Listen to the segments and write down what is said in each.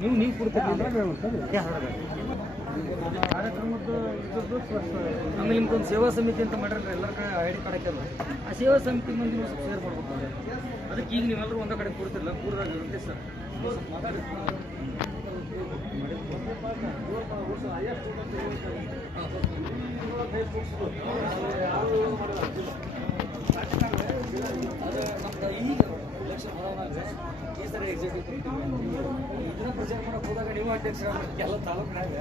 ನೀವು ನೀವು ಕೊಡ್ತೀರಿ? ಆಮೇಲೆ ನಿಮ್ಗೊಂದು ಸೇವಾ ಸಮಿತಿ ಅಂತ ಮಾಡಿರಲ್ಲ ಎಲ್ಲರ ಕಡೆ ಐ ಡಿ ಕಾರ್ಡ್ ಹಾಕಿಲ್ಲ ಆ ಸೇವಾ ಸಮಿತಿ ಮಂದಿ ನೀವು ಸ್ವಲ್ಪ ಶೇರ್ ಮಾಡ್ಬೇಕು. ಅದಕ್ಕೆ ಈಗ ನೀವೆಲ್ಲರೂ ಒಂದೇ ಕಡೆ ಕೂಡ್ತಿರಲ್ಲ ಕೂರ್ದಾಗ ಇರುತ್ತೆ ಸರ್. ಮಾತಾಡಿ ಈ ಸರಿ ಎಕ್ಸಿಕ್ಯೂಟಿವ್ ಇದನ್ನ ಪ್ರಚಾರ ಮಾಡಕ್ಕೆ ಹೋದಾಗ ನೀವು ಅಧ್ಯಕ್ಷ ಎಲ್ಲ ತಾಲೂಕಿನಾಗ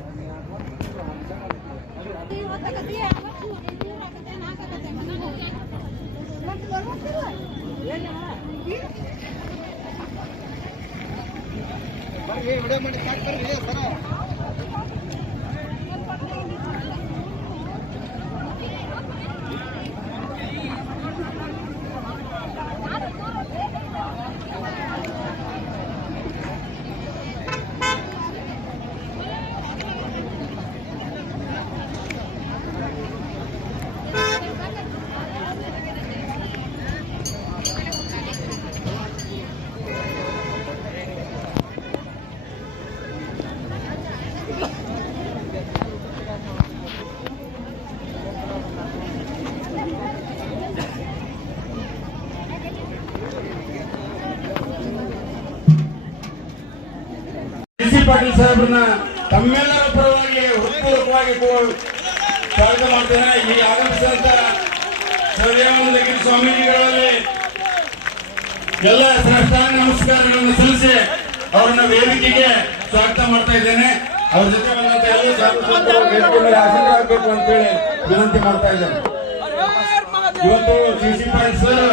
ಸಿ ಪಾಟೀಲ್ ಸಾಹೇಬ್ರನ್ನ ತಮ್ಮೆಲ್ಲರ ಪರವಾಗಿ ಹೃತ್ಪೂರ್ವಕವಾಗಿ ಸ್ವಾಗತ ಮಾಡ್ತೇನೆ. ಈ ಆಗಮಿಸಿದಂತ ಸರ್ವೇಂದ್ರ ಸ್ವಾಮೀಜಿಗಳಲ್ಲಿ ಎಲ್ಲ ಸಾಷ್ಟಾಂಗ ನಮಸ್ಕಾರಗಳನ್ನು ಸಲ್ಲಿಸಿ ಅವರನ್ನ ವೇದಿಕೆಗೆ ಸ್ವಾಗತ ಮಾಡ್ತಾ ಇದ್ದೇನೆ. ಅವ್ರ ಜೊತೆ ಬಂದಂತ ಎಲ್ಲ ಶಾಸಕರು ವೇದಿಕೆ ಅಂತ ಅಂತೇಳಿ ವಿನಂತಿ ಮಾಡ್ತಾ ಇದ್ದೇನೆ. ಇವತ್ತು ಸಿ ಸಿ ಸರ್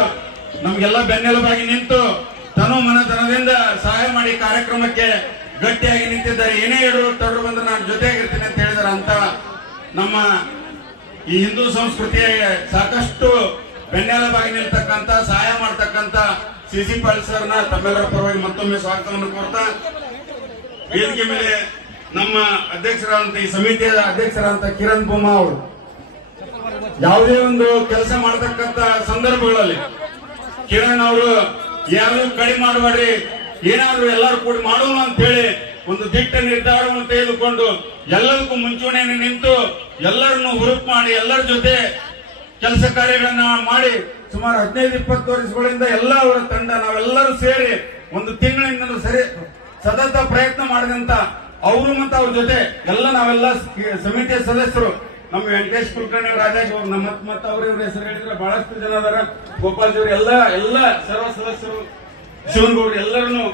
ನಮ್ಗೆಲ್ಲ ಬೆನ್ನೆಲುಬಾಗಿ ನಿಂತು ತನು ಮನತನದಿಂದ ಸಹಾಯ ಮಾಡಿ ಕಾರ್ಯಕ್ರಮಕ್ಕೆ ಗಟ್ಟಿಯಾಗಿ ನಿಂತಿದ್ದಾರೆ. ಏನೇ ಎಡು ತಡರು ಬಂದ್ರೆ ನಾನು ಜೊತೆಯಾಗಿರ್ತೀನಿ ಅಂತ ಹೇಳಿದಾರೆ ಅಂತ ನಮ್ಮ ಈ ಹಿಂದೂ ಸಂಸ್ಕೃತಿಯ ಸಾಕಷ್ಟು ಬೆನ್ನೆಲುಬಾಗಿ ನಿಲ್ತಕ್ಕಂತ ಸಹಾಯ ಮಾಡ್ತಕ್ಕಂತ ಸಿ ಸಿ ಪಾಟೀಲ್ ಸರ್ನ ತಮ್ಮೆಲ್ಲರ ಪರವಾಗಿ ಮತ್ತೊಮ್ಮೆ ಸ್ವಾಗತವನ್ನು ಕೋರ್ತಾ, ವೇದಿಕೆ ಮೇಲೆ ನಮ್ಮ ಅಧ್ಯಕ್ಷರಾದಂತ ಈ ಸಮಿತಿಯ ಅಧ್ಯಕ್ಷರಾದಂತ ಕಿರಣ್ ಬೊಮ್ಮಾ ಅವರು. ಯಾವುದೇ ಒಂದು ಕೆಲಸ ಮಾಡತಕ್ಕಂತ ಸಂದರ್ಭಗಳಲ್ಲಿ ಕಿರಣ್ ಅವರು ಯಾರು ಕಡಿಮೆ ಮಾಡಬೇಡ್ರಿ ಏನಾದ್ರು ಎಲ್ಲರೂ ಕೂಡಿ ಮಾಡೋಣ ಅಂತ ಹೇಳಿ ಒಂದು ದಿಟ್ಟ ನಿರ್ಧಾರವನ್ನು ತೆಗೆದುಕೊಂಡು ಎಲ್ಲದಕ್ಕೂ ಮುಂಚೂಣಿಯನ್ನು ನಿಂತು ಎಲ್ಲರನ್ನು ಹುರುಪ್ ಮಾಡಿ ಎಲ್ಲರ ಜೊತೆ ಕೆಲಸ ಕಾರ್ಯಗಳನ್ನ ಮಾಡಿ ಸುಮಾರು ಹದಿನೈದು, ಇಪ್ಪತ್ತು ವರ್ಷಗಳಿಂದ ಎಲ್ಲ ಅವರ ತಂಡ ನಾವೆಲ್ಲರೂ ಸೇರಿ ಒಂದು ತಿಂಗಳಿಂದ ಸರಿ ಸತತ ಪ್ರಯತ್ನ ಮಾಡಿದಂತ ಅವರು ಮತ್ತು ಅವ್ರ ಜೊತೆ ಎಲ್ಲ ನಾವೆಲ್ಲ ಸಮಿತಿಯ ಸದಸ್ಯರು. ನಮ್ಮ ವೆಂಕಟೇಶ್ ಕುಲಕರ್ಣಿ ರಾಜಾಜ್ ಅವ್ರು ನಮ್ಮ ಮತ್ತೆ ಅವ್ರ ಇವ್ರ ಹೆಸರು ಹೇಳಿದ್ರೆ ಬಹಳಷ್ಟು ಜನ ಅದಾರ. ಗೋಪಾಲ್ ಜಿ ಎಲ್ಲ ಎಲ್ಲ ಸರ್ವ ಸದಸ್ಯರು ಶಿವನಗೌಡರು ಎಲ್ಲರನ್ನು,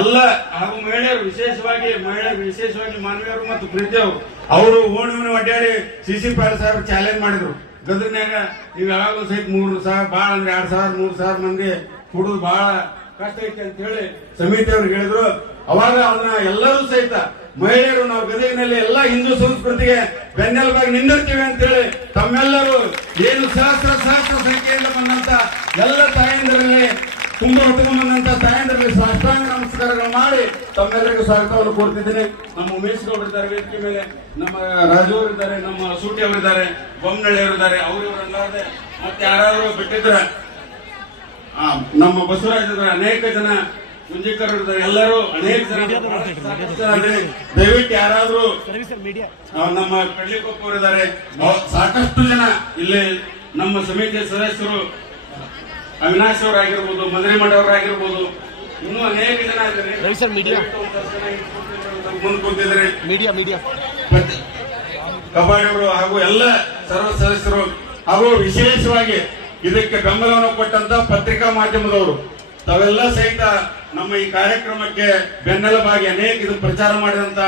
ಎಲ್ಲ ಹಾಗೂ ಮಹಿಳೆಯರು ವಿಶೇಷವಾಗಿ ಮಹಿಳೆಯರು ವಿಶೇಷವಾಗಿ ಮಾನವೀಯರು ಮತ್ತು ಪ್ರೀತಿಯವರು ಅವರು ಓಣಿವನ್ನು ಅಡ್ಡಾಡಿ ಸಿ ಸಿ ಪಾಟೀಲ್ ಸಾಹೇಬ್ ಚಾಲೆಂಜ್ ಮಾಡಿದ್ರು. ಗದರ್ನ್ಯಾಗ ನೀವು ಯಾವಾಗಲೂ ಸಹಿತ ಮೂರು ಸಾವಿರ ಭಾಳ ಅಂದ್ರೆ ಎರಡ್ ಸಾವಿರ, ಮೂರು ಸಾವಿರ ಮಂದಿ ಕುಡಿದು ಬಹಳ ಕಷ್ಟ ಐತೆ ಅಂತ ಹೇಳಿ ಸಮಿತಿ ಅವ್ರಿಗೆ ಹೇಳಿದ್ರು. ಅವಾಗ ಅದನ್ನ ಎಲ್ಲರೂ ಸಹಿತ ಮಹಿಳೆಯರು ನಾವು ಗದಗಿನಲ್ಲಿ ಎಲ್ಲ ಹಿಂದೂ ಸಂಸ್ಕೃತಿಗೆ ಬೆನ್ನೆಲುಬಾಗಿ ನಿಂದಿರ್ತೀವಿ ಅಂತ ಹೇಳಿ ತಮ್ಮೆಲ್ಲರೂ ಏನು ಸಹಸ್ರ ಸಹಸ್ರ ಸಂಖ್ಯೆಯಿಂದ ಬಂದಂತ ಎಲ್ಲ ತಾಯಂದಿರಲ್ಲಿ ಬಂದಂತ ತಾಯಂದಿರಲ್ಲಿ ಸಾಷ್ಟಾಂಗ ನಮಸ್ಕಾರಗಳು ಮಾಡಿ ತಮ್ಮೆಲ್ಲರಿಗೂ ಸ್ವಾಗತವನ್ನು ಕೊಡ್ತಿದ್ದೀನಿ ನಮ್ಮ ಉಮೇಶ್ ಗೌಡ್ ಇದ್ದಾರೆ ವೇದಿಕೆ ಮೇಲೆ. ನಮ್ಮ ರಾಜು ಅವರು ಇದ್ದಾರೆ ನಮ್ಮ ಸೂಟಿ ಅವರಿದ್ದಾರೆ ಬೊಮ್ಮನಳ್ಳಿ ಅವರಿದ್ದಾರೆ ಅವರಿವರಲ್ಲದೆ ಮತ್ತೆ ಯಾರಾದರೂ ಬಿಟ್ಟಿದ್ರೆ ಆ, ನಮ್ಮ ಬಸವರಾಜ್ ಇದ್ದಾರೆ ಅನೇಕ ಜನ ಮುಂಜಿಕರ್ ಇದ್ದಾರೆ. ಎಲ್ಲರೂ ಅನೇಕ ಜನ ದಯವಿಟ್ಟು ಯಾರಾದ್ರೂ ನಮ್ಮ ಕಡ್ಲಿಕೊಪ್ಪ ಅವರು ಇದ್ದಾರೆ. ಸಾಕಷ್ಟು ಜನ ಇಲ್ಲಿ ನಮ್ಮ ಸಮಿತಿಯ ಸದಸ್ಯರು ಅವಿನಾಶ್ ಅವರಾಗಿರ್ಬೋದು ಮದರಿಮಠ ಅವರಾಗಿರ್ಬೋದು ಇನ್ನೂ ಅನೇಕ ಜನ ಇದ್ದಾರೆ. media. ಮುಂದೆ ಕೂತಿದ್ದಾರೆ. ಮೀಡಿಯಾ ಮೀಡಿಯಾ ಹಾಗೂ ಎಲ್ಲ ಸರ್ವ ಸದಸ್ಯರು ಹಾಗೂ ವಿಶೇಷವಾಗಿ ಇದಕ್ಕೆ ಬೆಂಬಲವನ್ನು ಕೊಟ್ಟಂತ ಪತ್ರಿಕಾ ಮಾಧ್ಯಮದವರು ತಾವೆಲ್ಲ ಸಹಿತ ನಮ್ಮ ಈ ಕಾರ್ಯಕ್ರಮಕ್ಕೆ ಬೆನ್ನೆಲುಬಾಗಿ ಅನೇಕ ಇದು ಪ್ರಚಾರ ಮಾಡಿದಂತ